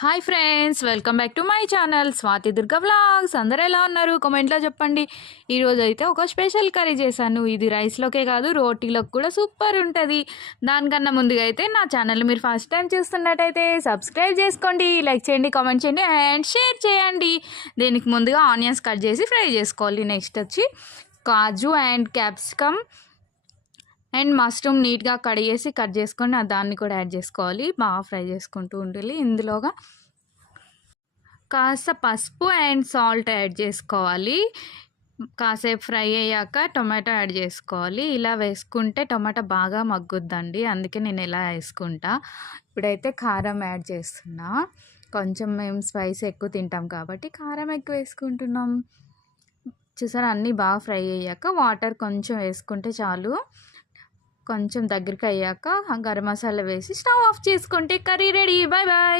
Hi friends, welcome back to my channel Swathi Durga vlogs. అందరూ ఎలా ఉన్నారు? కామెంట్లో చెప్పండి. ఈరోజు అయితే ఒక స్పెషల్ కర్రీ చేశాను. ఇది రైస్లోకే కాదు రోటీలోకి కూడా సూపర్ ఉంటుంది. దానికన్నా ముందుగా అయితే నా ఛానల్ మీరు ఫస్ట్ టైం చూస్తున్నట్టయితే సబ్స్క్రైబ్ చేసుకోండి, లైక్ చేయండి, కామెంట్ చేయండి అండ్ షేర్ చేయండి. దీనికి ముందుగా ఆనియన్స్ కట్ చేసి ఫ్రై చేసుకోవాలి. నెక్స్ట్ వచ్చి కాజు అండ్ క్యాప్సికమ్ అండ్ మష్రూమ్ నీట్గా కడిగేసి కట్ చేసుకొని దాన్ని కూడా యాడ్ చేసుకోవాలి. బాగా ఫ్రై చేసుకుంటూ ఉండాలి. ఇందులోగా కాస్త పసుపు అండ్ సాల్ట్ యాడ్ చేసుకోవాలి. కాసేపు ఫ్రై అయ్యాక టొమాటో యాడ్ చేసుకోవాలి. ఇలా వేసుకుంటే టొమాటో బాగా మగ్గుద్దండి, అందుకే నేను ఇలా వేసుకుంటా. ఇప్పుడైతే కారం యాడ్ చేస్తున్నా. కొంచెం మేము స్పైస్ ఎక్కువ తింటాం కాబట్టి కారం ఎక్కువ వేసుకుంటున్నాం. చూసారా, అన్నీ బాగా ఫ్రై అయ్యాక వాటర్ కొంచెం వేసుకుంటే చాలు. కొంచెం దగ్గరికి అయ్యాక గరం మసాలా వేసి స్టవ్ ఆఫ్ చేసుకుంటే కర్రీ రెడీ. Bye bye.